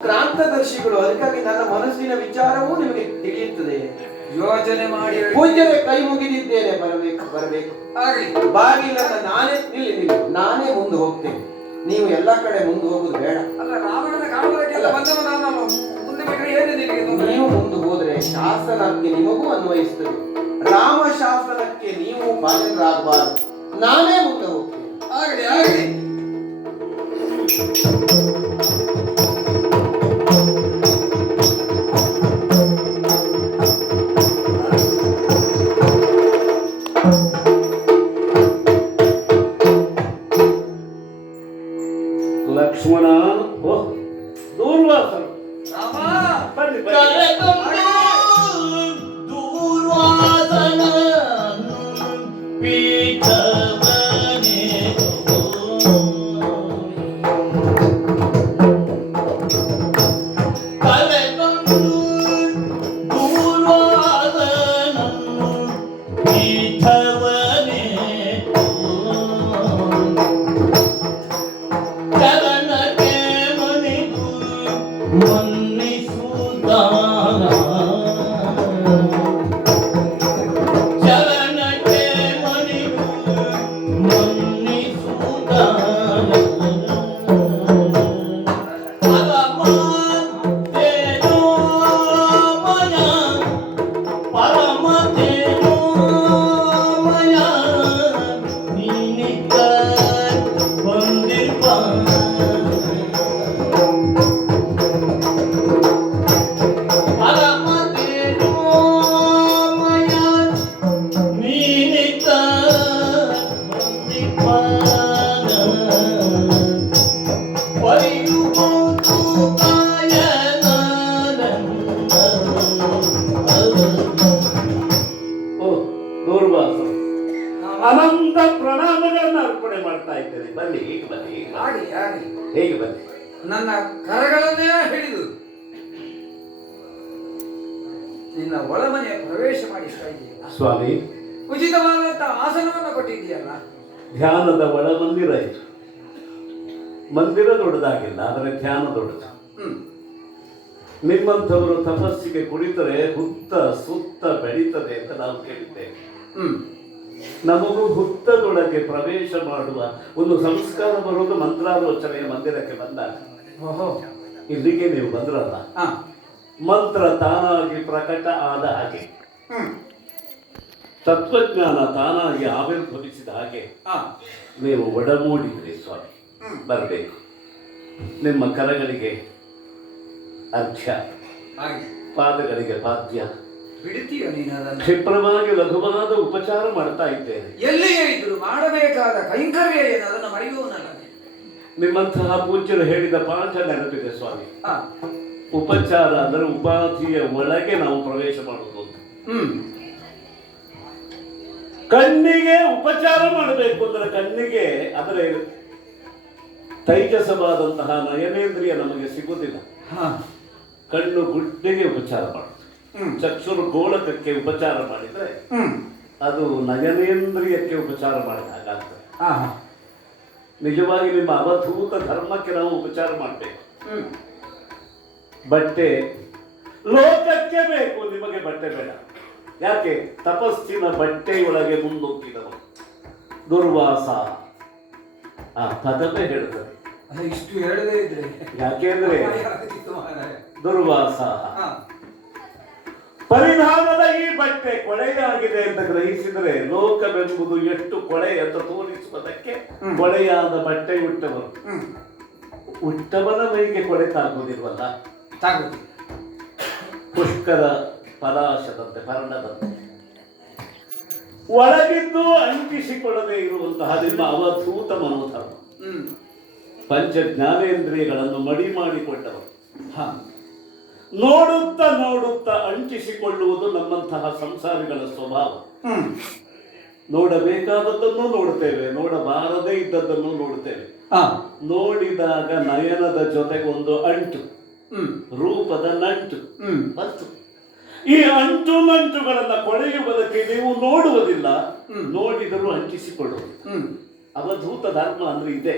ಕ್ರಾಂತದರ್ಶಿಗಳು, ಅದಕ್ಕಾಗಿ ನನ್ನ ಮನಸ್ಸಿನ ವಿಚಾರವೂ ನಿಮಗೆ ತಿಳಿಯುತ್ತದೆ. ಯೋಚನೆ ಮಾಡಿ ಪೂಜ್ಯರೇ ಕೈ ಮುಗಿದಿದ್ದೇನೆ, ಬರಬೇಕು ಬರಬೇಕು. ಆಗಲಿ. ಬಾಗಿಲನ್ನ ನಾನೇ ನಾನೇ ಮುಂದೆ ಹೋಗ್ತೇನೆ, ನೀವು ಎಲ್ಲ ಕಡೆ ಮುಂದೆ ಹೋಗುದು ಬೇಡ. ಅಲ್ಲ, ರಾವಣನ ಕಾಣುವುದಕ್ಕೆಲ್ಲ ಬಂದವ ನಾನು ಮುಂದೆ ಬಿಟ್ಟರೆ ಏನು ನಿನಗೆ ತೊಂದರೆ? ನೀವು ಮುಂದೆ ಹೋದ್ರೆ ಶಾಸನಕ್ಕೆ ನಿಮಗೂ ಅನ್ವಯಿಸ್ತದೆ. ರಾಮ ಶಾಸನಕ್ಕೆ ನೀವು ಬಾಧ್ಯರಾಗಬಾರದು, ನಾನೇ ಮುಂದೆ ಹೋಗ್ತೇನೆ. ಆಗಲಿ ಆಗಲಿ. ಲಕ್ಷ್ಮಣ, ದೂರ್ವಾಸರು ರಾಮ ಬನ್ನಿ ದೂರ್ವಾಸನ ಪೀಠವನೇ ಕರೆತಂದು ದೂರ್ವಾಸನ ಪೀಠವನೇ ಚರಣಕ್ಕೆ ಮಣಿದು ಮನ್ನಿಸುತ್ತಾನ, ಚರಣಕ್ಕೆ ಮಣಿದು ಮನ್ನಿಸುತ್ತಾನ. ಪರಮ ತೇಜೋಮಯ, ಪರಮ ತೇಜೋಮಯ, ನೀನಿದ್ದ ಬಂದಿರ್ಪ. ದೂರ್ವಾಸರು ಅನಂತ ಪ್ರಣಾಮಗಳನ್ನು ಅರ್ಪಣೆ ಮಾಡ್ತಾ ಇದ್ದೇನೆ. ಬನ್ನಿ, ಹೀಗೆ ಬನ್ನಿ, ಹೀಗೆ ಬನ್ನಿ. ಆಗಲಿ ಆಗಲಿ. ಹೇಗೆ ಬನ್ನಿ. ನನ್ನ ಕರಗಳನ್ನೇ ಹಿಡಿದು ನಿನ್ನ ಒಳಮನೆ ಪ್ರವೇಶ ಮಾಡಿಸ್ತಾ ಇದೆಯಲ್ಲ ಸ್ವಾಮಿ, ಉಚಿತವಾದಂತ ಆಸನವನ್ನು ಕೊಟ್ಟಿದ್ದೀಯಲ್ಲ. ಧ್ಯಾನದ ಒಳ ಮಂದಿರ ಇದು. ಮಂದಿರ ದೊಡ್ಡದಾಗಿಲ್ಲ, ಆದರೆ ಧ್ಯಾನ ದೊಡ್ಡದು. ನಿಮ್ಮಂಥವರು ತಪಸ್ಸಿಗೆ ಕುಳಿತರೆ ಹುತ್ತ ಸುತ್ತ ಬೆಳೀತದೆ ಅಂತ ನಾವು ಕೇಳಿದ್ದೇವೆ. ನಮಗೂ ಹುತ್ತದೊಳಗೆ ಪ್ರವೇಶ ಮಾಡುವ ಒಂದು ಸಂಸ್ಕಾರ ಬರುವುದು ಮಂತ್ರಾಲೋಚನೆಯ ಮಂದಿರಕ್ಕೆ ಬಂದಾಗ. ಇಲ್ಲಿಗೆ ನೀವು ಬಂದ್ರಲ್ಲ, ಮಂತ್ರ ತಾನಾಗಿ ಪ್ರಕಟ ಆದ ಹಾಗೆ, ತತ್ವಜ್ಞಾನ ತಾನಾಗಿ ಆವಿರ್ಭವಿಸಿದ ಹಾಗೆ ನೀವು ಒಡಮೂಡಿದ್ರಿ ಸ್ವಾಮಿ. ಬರಬೇಕು. ನಿಮ್ಮ ಕರಗಳಿಗೆ ಅರ್ಘ್ಯ, ಪಾದಗಳಿಗೆ ಪಾದ್ಯ, ಬಿಡ್ತೀಯ ನೀನು ಅದನ್ನು? ಕ್ಷಿಪ್ರವಾಗಿ ಲಘುವಾದ ಉಪಚಾರ ಮಾಡ್ತಾ ಇದ್ದೇನೆ. ಎಲ್ಲಿಯೇ ಇದ್ರು ಮಾಡಬೇಕಾದ ಕೈಂಕರ್ಯ ಏನು, ಅದನ್ನು ಮರೆಯುವನಲ್ಲ. ನಿಮ್ಮಂತಹ ಪೂಜ್ಯರು ಹೇಳಿದ ಪಾಠ ನೆನಪಿದೆ ಸ್ವಾಮಿ. ಉಪಚಾರ ಅಂದರೆ ಉಪಾಧಿಯ ಒಳಗೆ ನಾವು ಪ್ರವೇಶ ಮಾಡುವುದು. ಕಣ್ಣಿಗೆ ಉಪಚಾರ ಮಾಡಬೇಕು ಅಂದರೆ ಕಣ್ಣಿಗೆ ಅದರ ತೈಜಸವಾದಂತಹ ನಯನೇಂದ್ರಿಯ ನಮಗೆ ಸಿಗುವುದಿಲ್ಲ. ಕಣ್ಣು ಗುಡ್ಡೆಗೆ ಉಪಚಾರ ಮಾಡುತ್ತೆ. ಚಕ್ಷುರು ಗೋಳಕಕ್ಕೆ ಉಪಚಾರ ಮಾಡಿದ್ರೆ ಅದು ನಯನೇಂದ್ರಿಯಕ್ಕೆ ಉಪಚಾರ ಮಾಡಿದ ಹಾಗಾಗ್ತದೆ. ನಿಜವಾಗಿ ನಿಮ್ಮ ಅವಧೂತ ಧರ್ಮಕ್ಕೆ ನಾವು ಉಪಚಾರ ಮಾಡಬೇಕು. ಬಟ್ಟೆ ಲೋಕಕ್ಕೆ ಬೇಕು, ನಿಮಗೆ ಬಟ್ಟೆ ಬೇಡ. ಯಾಕೆ? ತಪಸ್ಸಿನ ಬಟ್ಟೆಯೊಳಗೆ ಮುಂದೋಗಿದವರು ದುರ್ವಾಸ. ಆ ಪದವೇ ಹೇಳ್ತದೆ. ಇಷ್ಟು ಹೇಳದೇ ಇದ್ರೆ ಯಾಕೆಂದ್ರೆ ದುರ್ವಾಸ ಪರಿಣಾಮದ ಈ ಬಟ್ಟೆ ಕೊಳೆಯಾಗಿದೆ ಅಂತ ಗ್ರಹಿಸಿದರೆ ಲೋಕವೆಂಬುದು ಎಷ್ಟು ಕೊಳೆ ಅಂತ ತೋರಿಸುವುದಕ್ಕೆ ಕೊಳೆಯಾದ ಬಟ್ಟೆ ಉಟ್ಟವರು. ಉಟ್ಟವನ ಮೈಗೆ ಕೊಳೆ ತಾಗುವುದಿಲ್ವಲ್ಲ, ಪುಷ್ಕರ ಪಲಾಶದಂತೆ ಪರ್ಣದಂತೆ ಒಳಗಿದ್ದು ಅಂಟಿಸಿಕೊಳ್ಳದೆ ಇರುವಂತಹ ನಿಮ್ಮ ಅವಧೂತ ಮನೋಧರ್ಮ, ಪಂಚ ಜ್ಞಾನೇಂದ್ರಿಯಗಳನ್ನು ಮಡಿ ಮಾಡಿಕೊಂಡವರು. ನೋಡುತ್ತಾ ನೋಡುತ್ತಾ ಅಂಟಿಸಿಕೊಳ್ಳುವುದು ನಮ್ಮಂತಹ ಸಂಸಾರಿಗಳ ಸ್ವಭಾವ. ನೋಡಬೇಕಾದದ್ದನ್ನು ನೋಡುತ್ತೇವೆ, ನೋಡಬಾರದೇ ಇದ್ದದ್ದನ್ನು ನೋಡುತ್ತೇವೆ. ನೋಡಿದಾಗ ನಯನದ ಜೊತೆಗೊಂದು ಅಂಟು, ರೂಪದ ನಂಟು ಬಂತು. ಈ ಅಂಟು ನಂಟುಗಳನ್ನ ಕೊಳೆಯುವುದಕ್ಕೆ ನೀವು ನೋಡುವುದಿಲ್ಲ, ನೋಡಿದರೂ ಅಂಟಿಸಿಕೊಳ್ಳುವುದು. ಅವಧೂತ ಧರ್ಮ ಅಂದ್ರೆ ಇದೆ.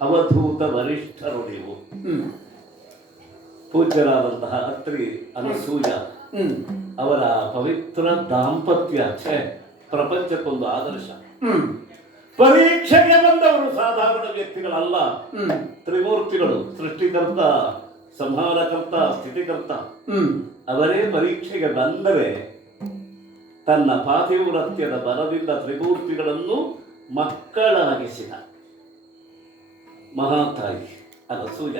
ಅವಧೂತ ವರಿಷ್ಠರು ನೀವು. ಪೂಜ್ಯರಾದಂತಹ ಅತ್ರಿ ಅನಸೂಯ ಅವರ ಪವಿತ್ರ ದಾಂಪತ್ಯ ಪ್ರಪಂಚಕ್ಕೊಂದು ಆದರ್ಶ. ಪರೀಕ್ಷೆಗೆ ಬಂದವರು ಸಾಧಾರಣ ವ್ಯಕ್ತಿಗಳಲ್ಲ, ತ್ರಿಮೂರ್ತಿಗಳು, ಸೃಷ್ಟಿಕರ್ತ, ಸಂಹಾರಕರ್ತ, ಸ್ಥಿತಿಕರ್ತ. ಅವರೇ ಪರೀಕ್ಷೆಗೆ ಬಂದರೆ ತನ್ನ ಪಾತಿವ್ರತ್ಯದ ಬಲದಿಂದ ತ್ರಿಮೂರ್ತಿಗಳನ್ನು ಮಕ್ಕಳಾಗಿಸಿದ ಮಹಾತಾಯಿ ಅನಸೂಯ.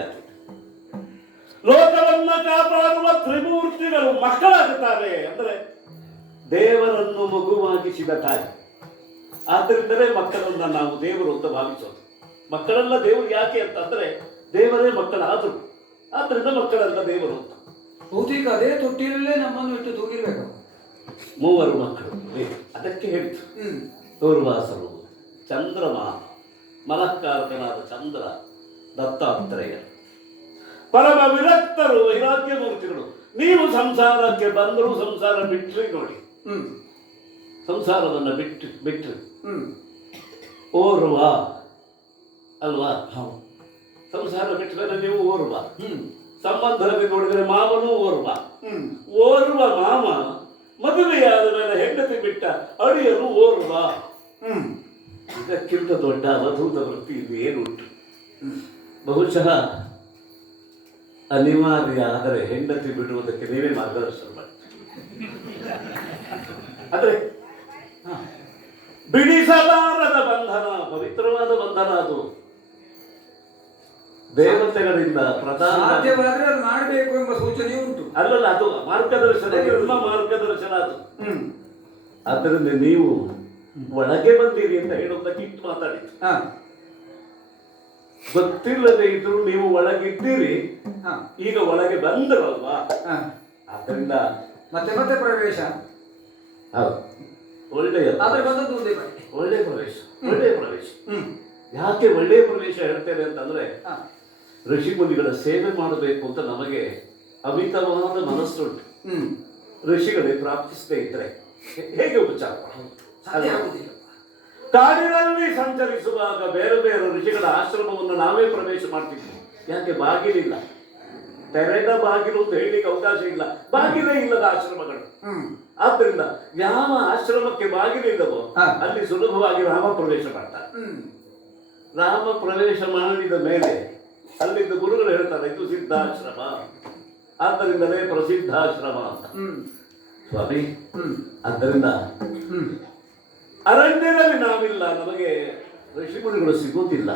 ಲೋಕವನ್ನ ಕಾಪಾಡುವ ತ್ರಿಮೂರ್ತಿಗಳು ಮಕ್ಕಳಾಗುತ್ತಾರೆ ಅಂದರೆ ದೇವರನ್ನು ಮಗುವಾಗಿಸಿದ ತಾಯಿ. ಆದ್ದರಿಂದಲೇ ಮಕ್ಕಳನ್ನ ನಾವು ದೇವರು ಅಂತ ಭಾವಿಸೋದು. ಮಕ್ಕಳೆಲ್ಲ ದೇವರು ಯಾಕೆ ಅಂತಂದ್ರೆ ದೇವರೇ ಮಕ್ಕಳಾದರು, ಆದ್ರಿಂದ ಮಕ್ಕಳೆಲ್ಲ ದೇವರು ಅಂತ. ಬಹುತೇಕ ಅದೇ ತೊಟ್ಟಿಲಲ್ಲೇ ನಮ್ಮನ್ನು ಇಟ್ಟು ತೂಗಿರ್ಬೇಕು. 3 ಮಕ್ಕಳು, ಅದಕ್ಕೆ ಹೇಳಿತು ದೂರ್ವಾಸರು, ಚಂದ್ರಮ, ಮಲಕ್ಕಾರಕನಾದ ಚಂದ್ರ, ದತ್ತಾತ್ರೇಯ, ಪರಮ ವಿರಕ್ತರು, ವೈರಾಗ್ಯ ಮೂರ್ತಿಗಳು. ನೀವು ಸಂಸಾರಕ್ಕೆ ಬಂದರೂ ಸಂಸಾರ ಬಿಟ್ರಿ ನೋಡಿ, ಸಂಸಾರವನ್ನು ಬಿಟ್ರಿ ಓರ್ವ ಅಲ್ವಾ? ಸಂಸಾರ ಬಿಟ್ಟರೆ ನೀವು ಓರ್ವ. ಸಂಬಂಧದಲ್ಲಿ ನೋಡಿದರೆ ಮಾವನು ಓರ್ವ ಮಾಮ ಮದುವೆಯಾದ ಮೇಲೆ ಹೆಂಡತಿ ಬಿಟ್ಟ ಅಳಿಯನು ಓರ್ವ. ಇದಕ್ಕಿಂತ ದೊಡ್ಡ ಅವಧೂತ ವೃತ್ತಿ ಇದು ಏನುಂಟು? ಬಹುಶಃ ಅನಿವಾರ್ಯ ಆದರೆ ಹೆಂಡತಿ ಬಿಡುವುದಕ್ಕೆ ನೀವೇ ಮಾರ್ಗದರ್ಶನ ಮಾಡಿ. ಆದರೆ ಬಿಡಿಸಲಾರದ ಬಂಧನ, ಪವಿತ್ರವಾದ ಬಂಧನ ಅದು. ದೇವತೆಗಳಿಂದ ಸಾಧ್ಯವಾದ್ರೆ ಅದು ಮಾಡಬೇಕು ಎಂಬ ಸೂಚನೆ ಉಂಟು. ಅಲ್ಲಲ್ಲ, ಅದು ಮಾರ್ಗದರ್ಶನ, ಎಲ್ಲ ಮಾರ್ಗದರ್ಶನ ಅದು. ಆದ್ದರಿಂದ ನೀವು ಒಳಗೆ ಬಂದಿರಿ ಅಂತ ಹೇಳೋದಕ್ಕೆ ಇಟ್ಟು ಮಾತಾಡಿತು. ಗೊತ್ತಿಲ್ಲದೆ ಇದ್ರು ನೀವು ಒಳಗಿದ್ದೀರಿ, ಈಗ ಒಳಗೆ ಬಂದರಲ್ವಾ? ಆದ್ದರಿಂದ ಮತ್ತೆ ಪ್ರವೇಶ ಒಳ್ಳೆಯ ಪ್ರವೇಶ. ಯಾಕೆ ಒಳ್ಳೆಯ ಪ್ರವೇಶ ಹೇಳ್ತೇನೆ ಅಂತಂದ್ರೆ, ಋಷಿ ಮುನಿಗಳ ಸೇವೆ ಮಾಡಬೇಕು ಅಂತ ನಮಗೆ ಅಮಿತವಾದ ಮನಸ್ಸುಂಟು. ಋಷಿಗಳೇ ಪ್ರಾರ್ಥಿಸದೇ ಇದ್ರೆ ಹೇಗೆ ಉಪಚಾರ? ಕಾಡಿನಲ್ಲಿ ಸಂಚರಿಸುವಾಗ ಬೇರೆ ಬೇರೆ ಋಷಿಗಳ ಆಶ್ರಮವನ್ನು ನಾವೇ ಪ್ರವೇಶ ಮಾಡ್ತಿದ್ವಿ. ಯಾಕೆ? ಬಾಗಿಲಿಲ್ಲ, ತೆರೆದ ಬಾಗಿಲು ಅಂತ ಹೇಳಲಿಕ್ಕೆ ಅವಕಾಶ ಇಲ್ಲ, ಬಾಗಿಲೇ ಇಲ್ಲದ ಆಶ್ರಮಗಳು. ಆದ್ದರಿಂದ ಯಾವ ಆಶ್ರಮಕ್ಕೆ ಬಾಗಿಲಿಲ್ಲವೋ ಅಲ್ಲಿ ಸುಲಭವಾಗಿ ರಾಮ ಪ್ರವೇಶ ಮಾಡ್ತಾರೆ. ರಾಮ ಪ್ರವೇಶ ಮಾಡಿದ ಮೇಲೆ ಅಲ್ಲಿದ್ದ ಗುರುಗಳು ಹೇಳ್ತಾರೆ, ಇದು ಸಿದ್ಧಾಶ್ರಮ, ಆದ್ದರಿಂದಲೇ ಪ್ರಸಿದ್ಧಾಶ್ರಮ ಅಂತ. ಸ್ವಾಮಿ, ಆದ್ದರಿಂದ ಅರಣ್ಯದಲ್ಲಿ ನಾವಿಲ್ಲ, ನಮಗೆ ಋಷಿಮುನಿಗಳು ಸಿಗುವುದಿಲ್ಲ,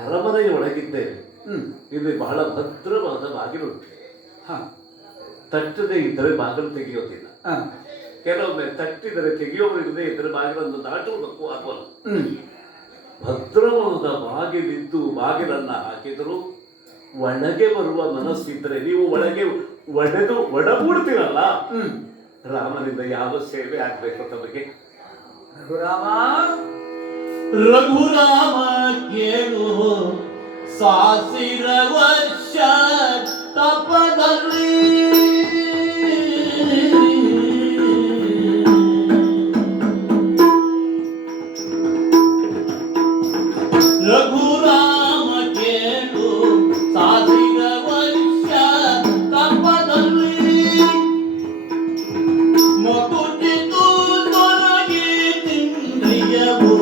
ಅರಮನೆಯ ಒಳಗಿದ್ದೇವೆ. ಇಲ್ಲಿ ಬಹಳ ಭದ್ರವಾದ ಬಾಗಿಲುಂಟು. ತಟ್ಟದೇ ಇದ್ದರೆ ಬಾಗಿಲು ತೆಗೆಯೋದಿಲ್ಲ. ಕೆಲವೊಮ್ಮೆ ತಟ್ಟಿದರೆ ತೆಗೆಯೋರಿಲ್ಲದೆ ಇದ್ದರೆ ಬಾಗಿಲನ್ನು ದಾಟುವುದಕ್ಕೂ ಆಗೋಲ್ಲ. ಭದ್ರವಾದ ಬಾಗಿಲಿದ್ದು ಬಾಗಿಲನ್ನ ಹಾಕಿದರೂ ಒಳಗೆ ಬರುವ ಮನಸ್ಸಿದ್ದರೆ ನೀವು ಒಳಗೆ ಒಡಗೂಡ್ತೀರಲ್ಲ, ರಾಮನಿಂದ ಯಾವ ಸೇವೆ ಆಗ್ಬೇಕು ತಮಗೆ? ರಘುರಾಮ ಕೇಳು ಸಾವಿರ ವರ್ಷ ತಪದಲ್ಲಿ ರಘುರಾಮ ಕೇಳು ಸಾವಿರ ವರ್ಷ ತಪದಲ್ಲಿ ಮಗುಟಿತು ತೊರಗಿ ತಿಂದ್ರಿಯವು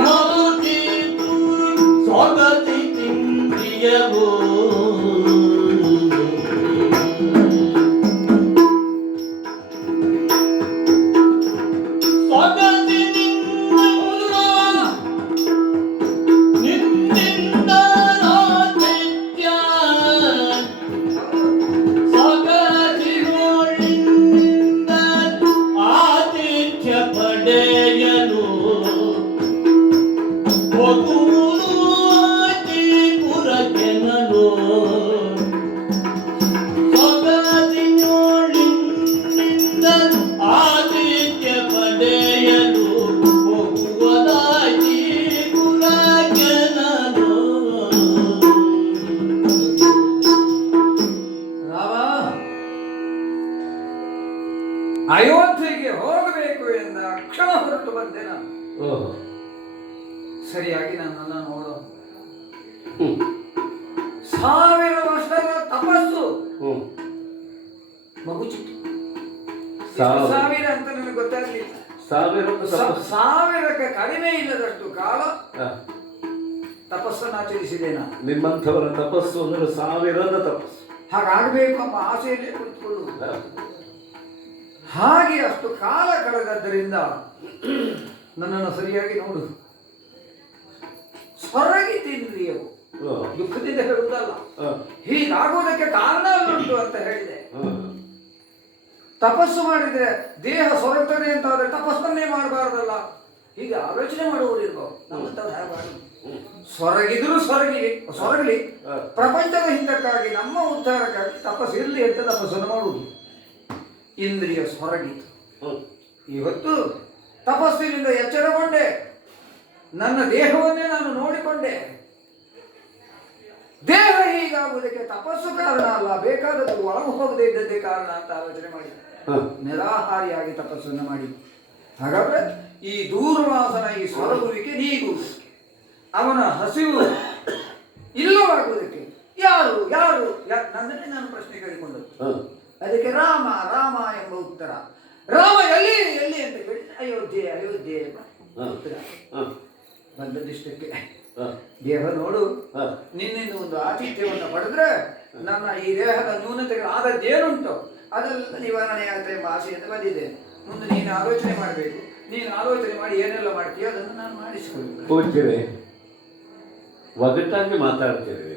ಮಗುಟಿತು ಸ್ವಗತಿ ತಿಂದ್ರಿಯವು ಅಯೋಧ್ಯೆಗೆ ಹೋಗಬೇಕು ಎಂದ ಕ್ಷಣ ಹೊರಟು ಬಂದೆ ನಾನು. ಸರಿಯಾಗಿ ನನ್ನನ್ನು ನೋಡು. 1000 ವರ್ಷದ ತಪಸ್ಸು ಹ್ಮ್ ಮಗುಚಿತ್ತು. ಸಾವಿರ. 1000 ಅಂತ ನನಗೆ ಗೊತ್ತಾಗ್ಲಿಲ್ಲ. 1000 1000ಕ್ಕೆ ಕಡಿಮೆ ಇಲ್ಲದಷ್ಟು ಕಾಲ ಹ. ತಪಸ್ಸನ್ನು ಆಚರಿಸಿದೆ ನಾನು. ನಿಮ್ಮಂಥವರ ತಪಸ್ಸು ಅಂದ್ರೆ 1000ದ ತಪಸ್ಸು. ಹಾಗಾಗಬೇಕು ಎಂಬ ಆಸೆಯಲ್ಲೇ ಕುಳಿತುಕೊಳ್ಳುವುದು. ಹಾಗೆ ಅಷ್ಟು ಕಾಲ ಕಳೆದದ್ದರಿಂದ ನನ್ನನ್ನು ಸರಿಯಾಗಿ ನೋಡು. ಸ್ವರಗಿತೀಂದ್ರಿಯವು ದುಃಖದಿಂದ ಹೇಳುವುದಲ್ಲ, ಹೀಗಾಗುವುದಕ್ಕೆ ಕಾರಣ ಉಂಟು ಅಂತ ಹೇಳಿದೆ. ತಪಸ್ಸು ಮಾಡಿದ್ರೆ ದೇಹ ಸೊರಗ್ತದೆ ಅಂತ ಆದ್ರೆ ತಪಸ್ಸನ್ನೇ ಮಾಡಬಾರ್ದಲ್ಲ, ಹೀಗೆ ಆಲೋಚನೆ ಮಾಡುವವರು ಇರ್ಬೋದು. ನಮ್ಮಂಥವ್ರು ಹೇಗೆ ಸ್ವರಗಿದ್ರು ಸ್ವರಗಲಿ ಪ್ರಪಂಚದ ಹಿತಕ್ಕಾಗಿ ನಮ್ಮ ಉದ್ಧಾರಕ್ಕಾಗಿ ತಪಸ್ಸು ಇರಲಿ ಅಂತ ತಪಸ್ಸನ್ನು ಮಾಡುವುದು. ಇಂದ್ರಿಯ ಸ್ವರಗಿತು. ಇವತ್ತು ತಪಸ್ಸಿನಿಂದ ಎಚ್ಚರಗೊಂಡೆ, ನನ್ನ ದೇಹವನ್ನೇ ನಾನು ನೋಡಿಕೊಂಡೆ. ದೇಹ ಹೀಗಾಗುವುದಕ್ಕೆ ತಪಸ್ಸು ಕಾರಣ ಅಲ್ಲ, ಬೇಕಾದದ್ದು ಒಳಗೆ ಹೋಗದೇ ಇದ್ದದ್ದೇ ಕಾರಣ ಅಂತ ಆಲೋಚನೆ ಮಾಡಿ ನಿರಾಹಾರಿಯಾಗಿ ತಪಸ್ಸನ್ನು ಮಾಡಿ. ಹಾಗಾದ್ರೆ ಈ ದೂರ್ವಾಸನ ಈ ಸ್ವರಗುವಿಕೆ ನೀಗುವುದು, ಅವನ ಹಸಿವು ಇಲ್ಲವಾಗುವುದಕ್ಕೆ ಯಾರು ಯಾರು ನನ್ನನ್ನೇ ನಾನು ಪ್ರಶ್ನೆ ಕೇಳಿಕೊಂಡದ್ದು. ಅದಕ್ಕೆ ರಾಮ ರಾಮ ಎಂಬ ಉತ್ತರ. ರಾಮ ಎಲ್ಲಿ ಎಲ್ಲಿ ಅಂತ ಕೇಳಿ ಅಯೋಧ್ಯೆ ಅಯೋಧ್ಯೆ ಎಂಬ ಉತ್ತರ ಬಂದದಿಷ್ಟಕ್ಕೆ. ದೇಹ ನೋಡು, ನಿನ್ನಿಂದ ಒಂದು ಆತಿಥ್ಯವನ್ನು ಪಡೆದ್ರೆ ನನ್ನ ಈ ದೇಹದ ನ್ಯೂನತೆಗಳು ಆದದ್ದೇನುಂಟು ಅದೆಲ್ಲ ನಿವಾರಣೆ ಆಗುತ್ತೆ ಎಂಬ ಆಸೆಯಿಂದ ಬಂದಿದ್ದೇನೆ. ಮುಂದೆ ನೀನು ಆಲೋಚನೆ ಮಾಡಬೇಕು. ನೀನು ಆಲೋಚನೆ ಮಾಡಿ ಏನೆಲ್ಲ ಮಾಡ್ತೀಯೋ ಅದನ್ನು ನಾನು ಮಾಡಿಸಿಕೊಳ್ಳಬೇಕು. ಹೋಗ್ತೀರಿ ಒಗಟಾಗಿ ಮಾತಾಡ್ತೀರಿ.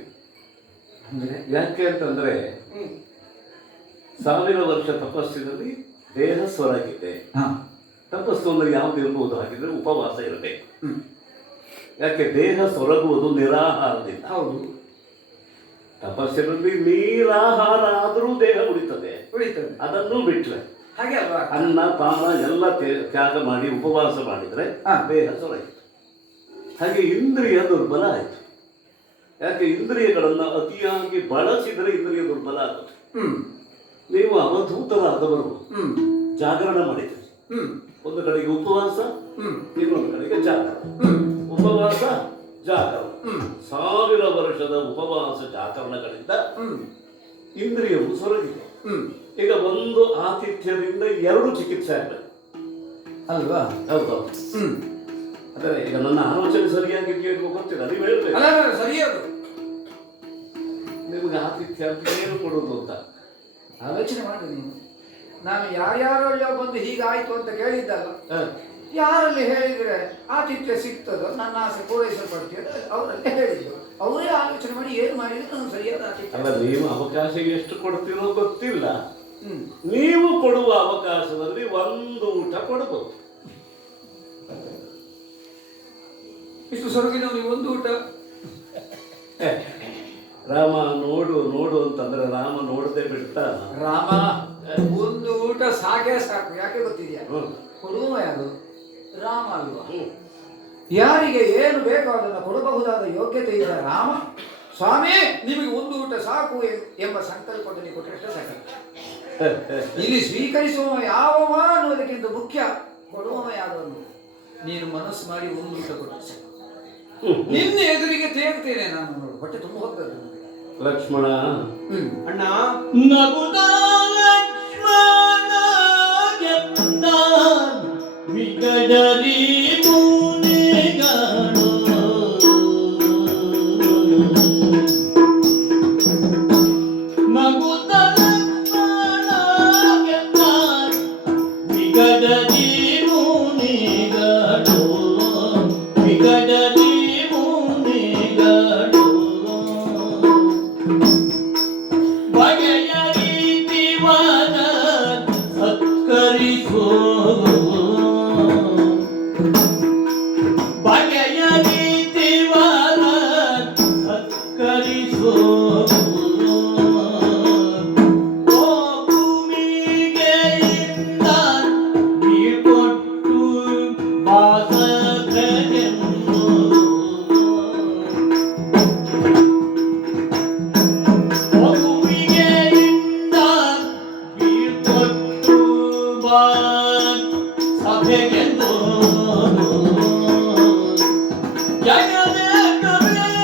ಅಂದರೆ ಯಾಕೆ ಅಂತಂದ್ರೆ 1000 ವರ್ಷ ತಪಸ್ಸಿನಲ್ಲಿ ದೇಹ ಸ್ವರಗಿದೆ. ತಪಸ್ಸು ಅಂದ್ರೆ ಯಾವ್ದು ಇರ್ಬೋದು ಹಾಗಿದ್ರೆ ಉಪವಾಸ ಇರಬೇಕು. ಯಾಕೆ ದೇಹ ಸೊರಗುವುದು ನಿರಾಹಾರದಿಂದ. ಹೌದು, ತಪಸ್ಸಿನಲ್ಲಿ ನೀರಾಹಾರ ಆದರೂ ದೇಹ ಉಳಿತದೆ. ಅದನ್ನು ಬಿಟ್ರೆ ಹಾಗೆ ಅಲ್ವಾ? ಅನ್ನ ಪಾನ ಎಲ್ಲ ತ್ಯಾಗ ಮಾಡಿ ಉಪವಾಸ ಮಾಡಿದ್ರೆ ದೇಹ ಸೊರಗಿತು. ಹಾಗೆ ಇಂದ್ರಿಯ ದುರ್ಬಲ ಆಯಿತು. ಯಾಕೆ ಇಂದ್ರಿಯಗಳನ್ನು ಅತಿಯಾಗಿ ಬಳಸಿದರೆ ಇಂದ್ರಿಯ ದುರ್ಬಲ ಆಗುತ್ತೆ. ನೀವು ಅವಧೂತರಾದವರು ಜಾಗರಣ ಮಾಡಿದ್ರಿ. ಒಂದು ಕಡೆಗೆ ಉಪವಾಸ, ಇನ್ನೊಂದು ಕಡೆಗೆ ಜಾಗರಣ. ಉಪವಾಸ ಜಾಗರಣ 1000 ವರ್ಷದ ಉಪವಾಸ ಜಾಗರಣಗಳಿಂದ ಇಂದ್ರಿಯವು ಸೊರಗಿದೆ. ಈಗ ಒಂದು ಆತಿಥ್ಯದಿಂದ 2 ಚಿಕಿತ್ಸೆ ಆಗಬೇಕು ಅಲ್ವಾ? ಹೌದೌದು. ಅದೇ ಈಗ ನನ್ನ ಆಲೋಚನೆ ಸರಿಯಾಗಿ ಕೇಳುವ ಗೊತ್ತಿಲ್ಲ, ನೀವು ಹೇಳ್ಬೇಕು ಸರಿಯಾದ ನಿಮಗೆ ಆತಿಥ್ಯ ಅಂತ ಏನು ಕೊಡುವುದು ಅಂತ ಆಲೋಚನೆ ಮಾಡಿ. ನೀನು ನಾನು ಯಾರ್ಯಾರೋ ಬಂದು ಹೀಗಾಯ್ತು ಅಂತ ಕೇಳಿದ್ದಲ್ಲ, ಯಾರಲ್ಲಿ ಹೇಳಿದ್ರೆ ಆತಿಥ್ಯ ಸಿಗ್ತದೋ ನನ್ನ ಆಸೆ ಪೂರೈಸಲ್ಪಡ್ತೀಯೋ ಅವರಲ್ಲೇ ಹೇಳಿದ್ದು. ಅವರೇ ಆಲೋಚನೆ ಮಾಡಿ ಏನು ಮಾಡಿದ್ರೆ ನಾನು ಸರಿಯಾದ ಆತಿಥ್ಯ. ಅಲ್ಲ, ನೀವು ಅವಕಾಶ ಎಷ್ಟು ಕೊಡ್ತೀರೋ ಗೊತ್ತಿಲ್ಲ. ನೀವು ಕೊಡುವ ಅವಕಾಶದಲ್ಲಿ ಒಂದು ಊಟ ಕೊಡಬಹುದು. ಇಷ್ಟು ಸೊರಗಿನವನಿಗೆ ಒಂದು ಊಟ. ರಾಮ ನೋಡು ನೋಡು ಅಂತಂದ್ರೆ ರಾಮ ನೋಡದೆ ಬಿಡ್ತಾ. ರಾಮ ಒಂದು ಊಟ ಸಾಕೇ ಸಾಕು. ಯಾಕೆ ಗೊತ್ತಿದೆಯಾ? ಕೊಡುವ ಯಾರು? ರಾಮ ಅಲ್ವಾ? ಯಾರಿಗೆ ಏನು ಬೇಕೋ ಅದನ್ನು ಕೊಡಬಹುದಾದ ಯೋಗ್ಯತೆ ಇದೆ ರಾಮ. ಸ್ವಾಮಿ ನಿಮಗೆ ಒಂದು ಊಟ ಸಾಕು ಎಂಬ ಸಂಕಲ್ಪದಲ್ಲಿ ಕೊಟ್ಟರೆ ಸಾಕು. ಇಲ್ಲಿ ಸ್ವೀಕರಿಸುವ ಯಾವವ ಅನ್ನೋದಕ್ಕಿಂತ ಮುಖ್ಯ ಕೊಡುವವ ಯಾರು ಅನ್ನೋದು. ನೀನು ಮನಸ್ಸು ಮಾಡಿ ಒಂದು ಊಟ ಕೊಟ್ಟರೆ ಸಾಕು. ನಿನ್ನ ಎದುರಿಗೆ ತೇಗ್ತೇನೆ ನಾನು. ನೋಡು, ಹೊಟ್ಟೆ ತುಂಬ ಹೋಗ್ತದೆ. ಲಕ್ಷ್ಮಣ ಅಣ್ಣ ನಗುತ್ತ ಲಕ್ಷ್ಮಣ ಗೆದ್ದ ವಿಗಡರಿ ಮುನಿಗಳು ನಗುತ್ತ ಲಕ್ಷ್ಮಣ ಗೆದ್ದ ವಿಗಡರಿ ಮುನಿಗಳು ವಿಗಡರಿ ಮುನಿಗಳು ಬಗೆಯ ರೀತಿವಾದ ಸತ್ಕರಿಸೋ ಬಗೆಯ ರೀತಿವಾದ ಸತ್ಕರಿಸೋ ಓ ಭೂಮಿಗೆ ಇಂದ ಬೀಳ್ಕೊಟ್ಟು ಬಾಸದೆಂದು ಸಭೆಗೆಂದು ಜಗದ ಕವಿಯ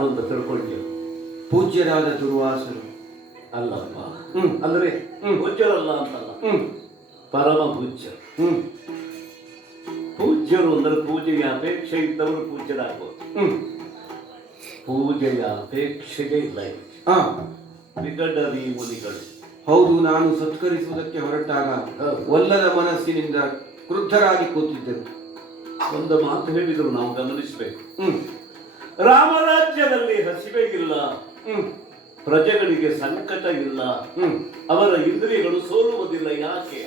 ಯಾರು ಅಂತ ತಿಳ್ಕೊಂಡ್ಯ? ಪೂಜ್ಯರಾದ ದುರ್ವಾಸರು. ಅಲ್ಲಪ್ಪ, ಅಂದ್ರೆ ಪೂಜ್ಯರಲ್ಲ ಅಂತಲ್ಲ, ಪರಮ ಪೂಜ್ಯರು. ಪೂಜ್ಯರು ಅಂದ್ರೆ ಪೂಜೆಯ ಅಪೇಕ್ಷೆ ಇದ್ದವರು ಪೂಜ್ಯರಾಗಬಹುದು. ಪೂಜೆಯ ಅಪೇಕ್ಷೆಗೆ ಇಲ್ಲ. ವಿಗಡರಿ ಮುನಿಗಳು. ಹೌದು, ನಾನು ಸತ್ಕರಿಸುವುದಕ್ಕೆ ಹೊರಟಾಗ ಒಲ್ಲದ ಮನಸ್ಸಿನಿಂದ ಕ್ರುದ್ಧರಾಗಿ ಕೂತಿದ್ದರು. ಒಂದು ಮಾತು ಹೇಳಿದ್ರು ನಾವು ಗಮನಿಸಬೇಕು. ರಾಮರಾಜ್ಯದಲ್ಲಿ ಹಸಿವೆ ಇಲ್ಲ, ಪ್ರಜೆಗಳಿಗೆ ಸಂಕಟ ಇಲ್ಲ, ಅವರ ಇಂದ್ರಿಯಗಳು ಸೋಲುವುದಿಲ್ಲ. ಯಾಕೆ?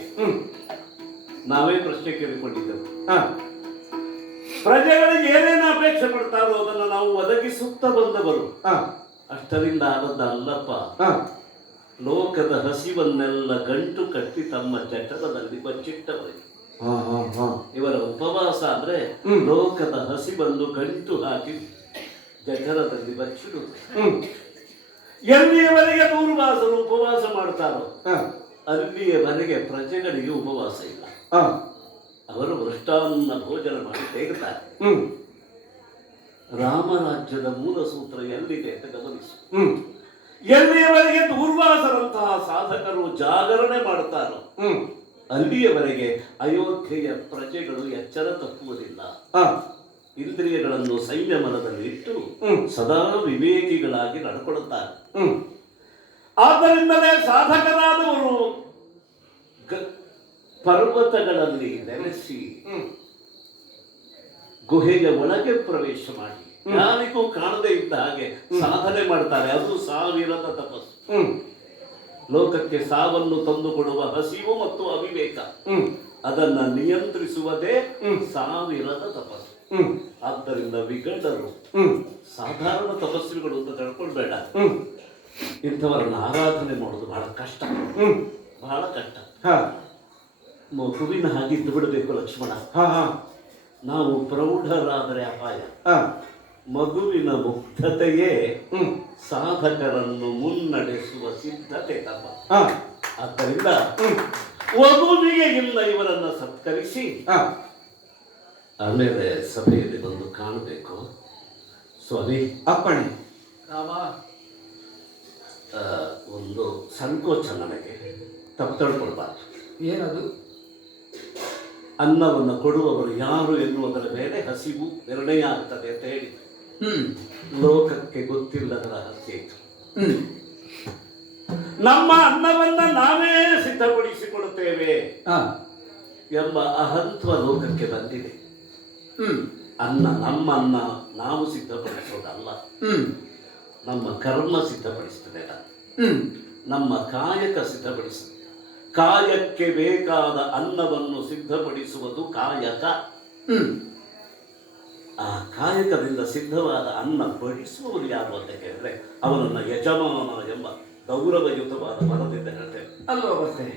ನಾವೇ ಪ್ರಶ್ನೆ ಕೇಳಿಕೊಂಡಿದ್ದೆವು. ಪ್ರಜೆಗಳಿಗೆ ಏನೇನು ಅಪೇಕ್ಷೆ ಪಡ್ತಾರೋ ಅದನ್ನು ನಾವು ಒದಗಿಸುತ್ತಾ ಬಂದವರು. ಅಷ್ಟರಿಂದ ಆದದ್ದಲ್ಲಪ್ಪ. ಲೋಕದ ಹಸಿವನ್ನೆಲ್ಲ ಗಂಟು ಕಟ್ಟಿ ತಮ್ಮ ಜಠರದಲ್ಲಿ ಬಚ್ಚಿಟ್ಟವರಿಗೆ. ಇವರ ಉಪವಾಸ ಅಂದ್ರೆ ಲೋಕದ ಹಸಿವನ್ನು ಗಂಟು ಹಾಕಿ ಜಠರದಲ್ಲಿ ಬಚ್ಚಿಡುವುದು. ಎಲ್ಲಿಯವರೆಗೆ ದೂರ್ವಾಸರು ಉಪವಾಸ ಮಾಡ್ತಾರೋ ಅಲ್ಲಿಯವರೆಗೆ ಪ್ರಜೆಗಳಿಗೆ ಉಪವಾಸ ಇಲ್ಲ. ಅವರು ಮೃಷ್ಟಾನ್ನ ಭೋಜನ ಮಾಡಿ ತೆಗೆತಾರೆ. ರಾಮರಾಜ್ಯದ ಮೂಲ ಸೂತ್ರ ಎಲ್ಲಿದೆ ಅಂತ ಗಮನಿಸಿ. ಎಲ್ಲಿಯವರೆಗೆ ದೂರ್ವಾಸರಂತಹ ಸಾಧಕರು ಜಾಗರಣೆ ಮಾಡುತ್ತಾರೋ ಅಲ್ಲಿಯವರೆಗೆ ಅಯೋಧ್ಯೆಯ ಪ್ರಜೆಗಳು ಎಚ್ಚರ ತಪ್ಪುವುದಿಲ್ಲ. ಇಂದ್ರಿಯಗಳನ್ನು ಸಂಯಮನದಲ್ಲಿ ಇಟ್ಟು ಸದಾ ವಿವೇಕಿಗಳಾಗಿ ನಡ್ಕೊಳ್ಳುತ್ತಾರೆ. ಆದ್ದರಿಂದಲೇ ಸಾಧಕರಾದವರು ಪರ್ವತಗಳಲ್ಲಿ ನೆಲೆಸಿ ಗುಹೆಯ ಒಳಗೆ ಪ್ರವೇಶ ಮಾಡಿ ಯಾರಿಗೂ ಕಾಣದೇ ಇದ್ದ ಹಾಗೆ ಸಾಧನೆ ಮಾಡ್ತಾರೆ. ಅದು ಸಾವಿರದ ತಪಸ್ಸು. ಲೋಕಕ್ಕೆ ಸಾವನ್ನು ತಂದುಕೊಡುವ ಹಸಿವು ಮತ್ತು ಅವಿವೇಕ, ಅದನ್ನ ನಿಯಂತ್ರಿಸುವುದೇ ಸಾವಿರದ ತಪಸ್ಸು. ಆದ್ದರಿಂದ ವಿಗಡರು ಸಾಧಾರಣ ತಪಸ್ವಿಗಳು ಅಂತ ತಿಳ್ಕೊಳ್ಬೇಡ. ಇಂಥವರನ್ನ ಆರಾಧನೆ ಮಾಡೋದು ಬಹಳ ಕಷ್ಟ, ಬಹಳ ಕಷ್ಟ. ಮಗುವಿನ ಹಾಗಿದ್ದು ಬಿಡಬೇಕು ಲಕ್ಷ್ಮಣ. ನಾವು ಪ್ರೌಢರಾದರೆ ಅಪಾಯ. ಮಗುವಿನ ಮುಗ್ಧತೆಯೇ ಸಾಧಕರನ್ನು ಮುನ್ನಡೆಸುವ ಸಿದ್ಧತೆ ತಮ್ಮ. ಆದ್ದರಿಂದ ಮಗುವಿಗೆ ಇಲ್ಲ ಇವರನ್ನ ಸತ್ಕರಿಸಿ ಆಮೇಲೆ ಸಭೆಯಲ್ಲಿ ಬಂದು ಕಾಣಬೇಕು. ಸ್ವಾಮಿ ಅಪ್ಪಣೆ. ಒಂದು ಸಂಕೋಚ ನನಗೆ, ತಪ್ಪು ತಿಳ್ಕೊಳ್ಬಾರ್ದು. ಏನದು? ಅನ್ನವನ್ನು ಕೊಡುವವರು ಯಾರು ಎನ್ನುವುದರ ಮೇಲೆ ಹಸಿವು ನಿರ್ಣಯ ಆಗ್ತದೆ ಅಂತ ಹೇಳಿ ಲೋಕಕ್ಕೆ ಗೊತ್ತಿಲ್ಲದ ರಹಸ್ಯ ಇತ್ತು. ನಮ್ಮ ಅನ್ನವನ್ನ ನಾವೇ ಸಿದ್ಧಪಡಿಸಿಕೊಡುತ್ತೇವೆ ಎಂಬ ಅಹಂತ್ವ ಲೋಕಕ್ಕೆ ಬಂದಿದೆ. ಅನ್ನ ನಮ್ಮ ಅನ್ನ ನಾವು ಸಿದ್ಧಪಡಿಸೋದಲ್ಲ, ನಮ್ಮ ಕರ್ಮ ಸಿದ್ಧಪಡಿಸ್ತದೆ, ನಮ್ಮ ಕಾಯಕ ಸಿದ್ಧಪಡಿಸ್ತದೆ. ಕಾಯಕ್ಕೆ ಬೇಕಾದ ಅನ್ನವನ್ನು ಸಿದ್ಧಪಡಿಸುವುದು ಕಾಯಕ. ಆ ಕಾಯಕದಿಂದ ಸಿದ್ಧವಾದ ಅನ್ನ ಬಡಿಸುವವರು ಯಾರು ಅಂತ ಕೇಳಿದ್ರೆ ಅವನನ್ನ ಯಜಮಾನ ಎಂಬ ಗೌರವಯುತವಾದ ಪದದಿಂದ ಹೇಳ್ತೇವೆ ಅಲ್ವಾ ಬರ್ತೇನೆ.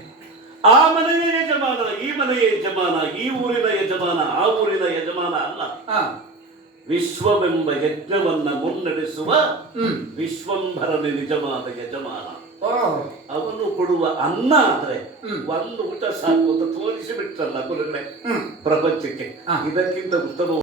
ಆ ಮನೆಯ ಯಜಮಾನ, ಈ ಮನೆಯ ಯಜಮಾನ, ಈ ಊರಿನ ಯಜಮಾನ, ಆ ಊರಿನ ಯಜಮಾನ ಅಲ್ಲ. ವಿಶ್ವವೆಂಬ ಯಜ್ಞವನ್ನ ಮುನ್ನಡೆಸುವ ವಿಶ್ವಂಭರನ ನಿಜವಾದ ಯಜಮಾನ. ಅವನು ಕೊಡುವ ಅನ್ನ ಆದ್ರೆ ಒಂದು ಊಟ ಸಾಕು ಅಂತ ತೋರಿಸಿ ಬಿಟ್ಟಲ್ಲ ಪ್ರಪಂಚಕ್ಕೆ. ಇದಕ್ಕಿಂತ ಉತ್ತಮ